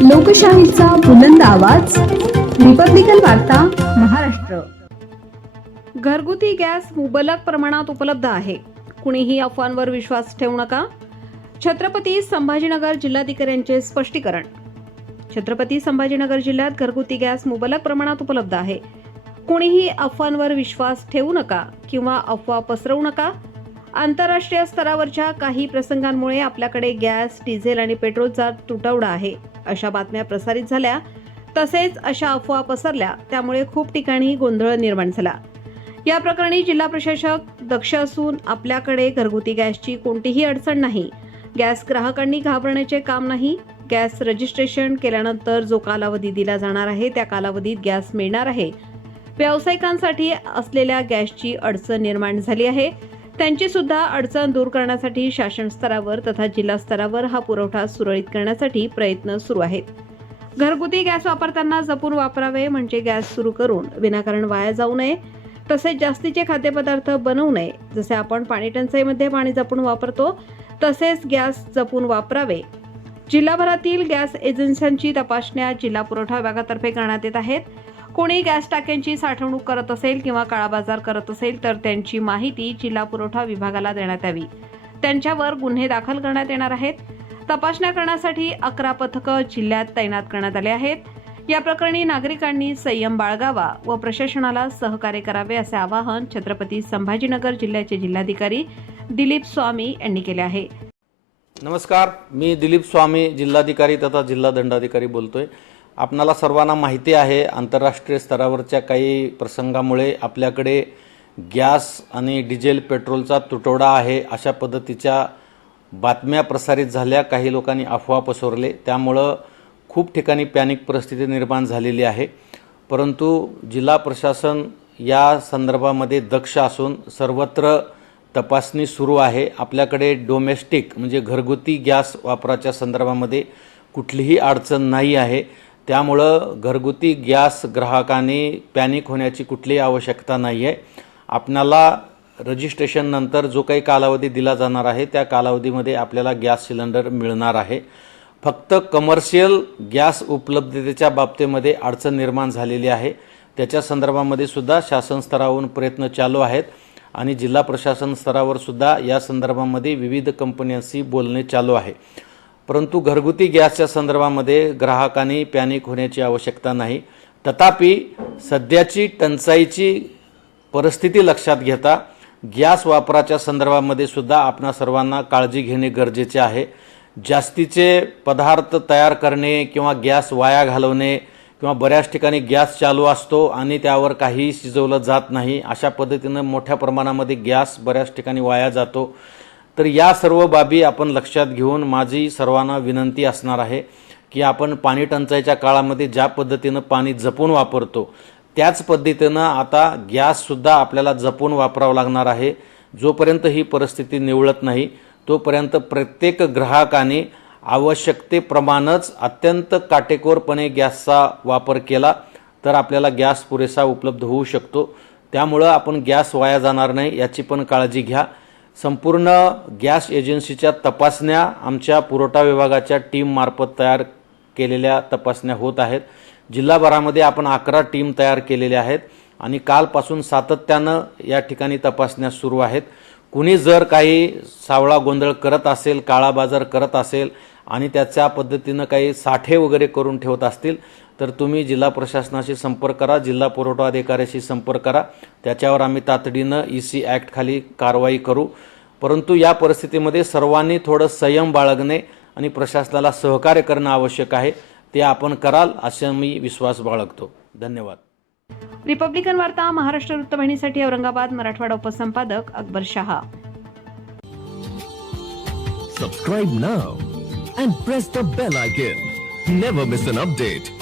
लोकशाहीचा बुलंद आवाज, रिपब्लिकन वार्ता महाराष्ट्र। घरगुती गॅस मुबलक प्रमाणात उपलब्ध आहे, कुणीही अफवांवर विश्वास ठेवू नका। छत्रपती संभाजीनगर जिल्हाधिकाऱ्यांचे स्पष्टीकरण। छत्रपती संभाजीनगर जिल्ह्यात घरगुती गॅस मुबलक प्रमाणात उपलब्ध आहे, कुणीही अफवांवर विश्वास ठेवू नका किंवा अफवा पसरवू नका। आंतरराष्ट्रीय स्तरावरच्या काही प्रसंगांमुळे आपल्याकडे गॅस, डिझेल आणि पेट्रोलचा तुटवडा आहे अशा बातम्या प्रसारित झाल्या, तसेच अशा अफवा पसरल्या, त्यामुळे खूप ठिकाणी गोंधळ निर्माण झाला। या प्रकरणी जिल्हा प्रशासक दक्ष असून आपल्याकडे घरगुती गॅसची कोणतीही अडचण नाही। गॅस ग्राहकांनी घाबरण्याचे काम नाही। गॅस रजिस्ट्रेशन केल्यानंतर जो कालावधी दिला जाणार आहे त्या कालावधीत गॅस मिळणार आहे। व्यावसायिकांसाठी असलेल्या गॅसची अडचण निर्माण झाली आहे, त्यांची सुद्धा अडचण दूर करण्यासाठी शासन स्तरावर तथा जिल्हा स्तरावर हा पुरवठा सुरळीत करण्यासाठी प्रयत्न सुरू आहेत। घरगुती गॅस वापरताना जपून वापरावे, म्हणजे गॅस सुरू करून विनाकारण वाया जाऊ नये। तसेच जास्तीचे खाद्यपदार्थ बनवू नये। जसे आपण पाणी टंचाईमध्ये पाणी जपून वापरतो, तसेच गॅस जपून वापरावे। जिल्हाभरातील गॅस एजन्स्यांची तपासण्या जिल्हा पुरवठा विभागातर्फे करण्यात येत आहेत। कोणी गॅस टाक्यांची साठवणूक करत असेल किंवा काळाबाजार करत असेल तर त्यांची माहिती जिल्हा पुरवठा विभागाला देण्यात यावी। त्यांच्यावर गुन्हे दाखल करण्यात येणार आहेत। तपासण्या करण्यासाठी 11 पथकं जिल्ह्यात तैनात करण्यात आले आहेत। या प्रकरणी नागरिकांनी संयम बाळगावा व प्रशासनाला सहकार्य करावे असे आवाहन छत्रपती संभाजीनगर जिल्ह्याचे जिल्हाधिकारी दिलीप स्वामी यांनी केले आहे। नमस्कार, मी दिलीप स्वामी, जिल्हाधिकारी तथा जिल्हा दंडाधिकारी बोलतोय। आपणाला सर्वांना माहिती आहे, आंतरराष्ट्रीय स्तरावरच्या काही प्रसंगामुळे आपल्याकडे गॅस आणि डिझेल पेट्रोलचा तुटवडा आहे अशा पद्धतीच्या बातम्या प्रसारित झाल्या। काही लोकांनी अफवा पसरवले, त्यामुळं खूप ठिकाणी पॅनिक परिस्थिती निर्माण झालेली आहे। परंतु जिल्हा प्रशासन या संदर्भामध्ये दक्ष असून सर्वत्र तपासणी सुरू आहे। आपल्याकडे डोमेस्टिक म्हणजे घरगुती गॅस वापराच्या संदर्भामध्ये कुठलीही अडचण नाही आहे, त्यामुळं घरगुती गॅस ग्राहकांनी पॅनिक होण्याची कुठलीही आवश्यकता नाही आहे। आपणाला रजिस्ट्रेशन नंतर जो काही कालावधी दिला जाणार आहे त्या कालावधीमध्ये आपल्याला गॅस सिलेंडर मिळणार आहे। फक्त कमर्शियल गॅस उपलब्धतेच्या बाबतीमध्ये अडचण निर्माण झालेली आहे, त्याच्या संदर्भामध्ये सुद्धा शासन स्तरावरून प्रयत्न चालू आहेत आणि जिल्हा प्रशासन स्तरावर सुद्धा या संदर्भामध्ये विविध कंपन्यांशी बोलणे चालू आहे। परंतु घरगुती गॅसच्या संदर्भामध्ये ग्राहकांनी पॅनिक होण्याची आवश्यकता नाही। तथापि सध्याची टंचाईची परिस्थिती लक्षात घेता गॅस वापराच्या संदर्भामध्ये सुद्धा आपणा सर्वांना काळजी घेणे गरजेचे आहे। जास्तीचे पदार्थ तयार करणे किंवा गॅस वाया घालवणे किंवा बऱ्याच ठिकाणी गॅस चालू असतो आणि त्यावर काही शिजवलं जात नाही, अशा पद्धतीनं मोठ्या प्रमाणामध्ये गॅस बऱ्याच ठिकाणी वाया जातो। तर या सर्व बाबी आपण लक्षात घेऊन माझी सर्वांना विनंती असणार आहे की आपण पाणी टंचाईच्या काळामध्ये ज्या पद्धतीनं पाणी जपून वापरतो त्याच पद्धतीनं आता गॅससुद्धा आपल्याला जपून वापरावं लागणार आहे। जोपर्यंत ही परिस्थिती निवळत नाही तोपर्यंत प्रत्येक ग्राहकाने आवश्यकतेप्रमाणेच अत्यंत काटेकोरपणे गॅसचा वापर केला तर आपल्याला गॅस पुरेसा उपलब्ध होऊ शकतो। त्यामुळं आपण गॅस वाया जाणार नाही याची पण काळजी घ्या। संपूर्ण गॅस एजन्सीच्या तपासण्या आमच्या पुरवठा विभागाच्या टीम मार्फत तयार केलेल्या तपासण्या होत आहेत। जिल्हाभरामध्ये आपण 11 टीम तयार केलेल्या आहेत आणि कालपासून सातत्यानं या ठिकाणी तपासण्या सुरू आहेत। कुणी जर काही सावळा गोंधळ करत असेल, काळा बाजार करत असेल आणि त्याच्या पद्धतीनं काही साठे वगैरे करून ठेवत असतील तर तुम्ही जिल्हा प्रशासनाशी संपर्क करा, जिल्हा पुरवठा अधिकाऱ्याशी संपर्क करा। त्याच्यावर आम्ही तातडीनं EC ॲक्ट खाली कारवाई करू। परंतु या परिस्थितीमध्ये सर्वांनी थोडं संयम बाळगणे आणि प्रशासनाला सहकार्य करणं आवश्यक आहे, ते आपण कराल असं मी विश्वास बाळगतो। धन्यवाद। रिपब्लिकन वार्ता Maharashtra वृत्तवाहिनीसाठी Aurangabad Marathwada उपसंपादक Akbar Shah. Subscribe now and press the bell icon. Never miss an update.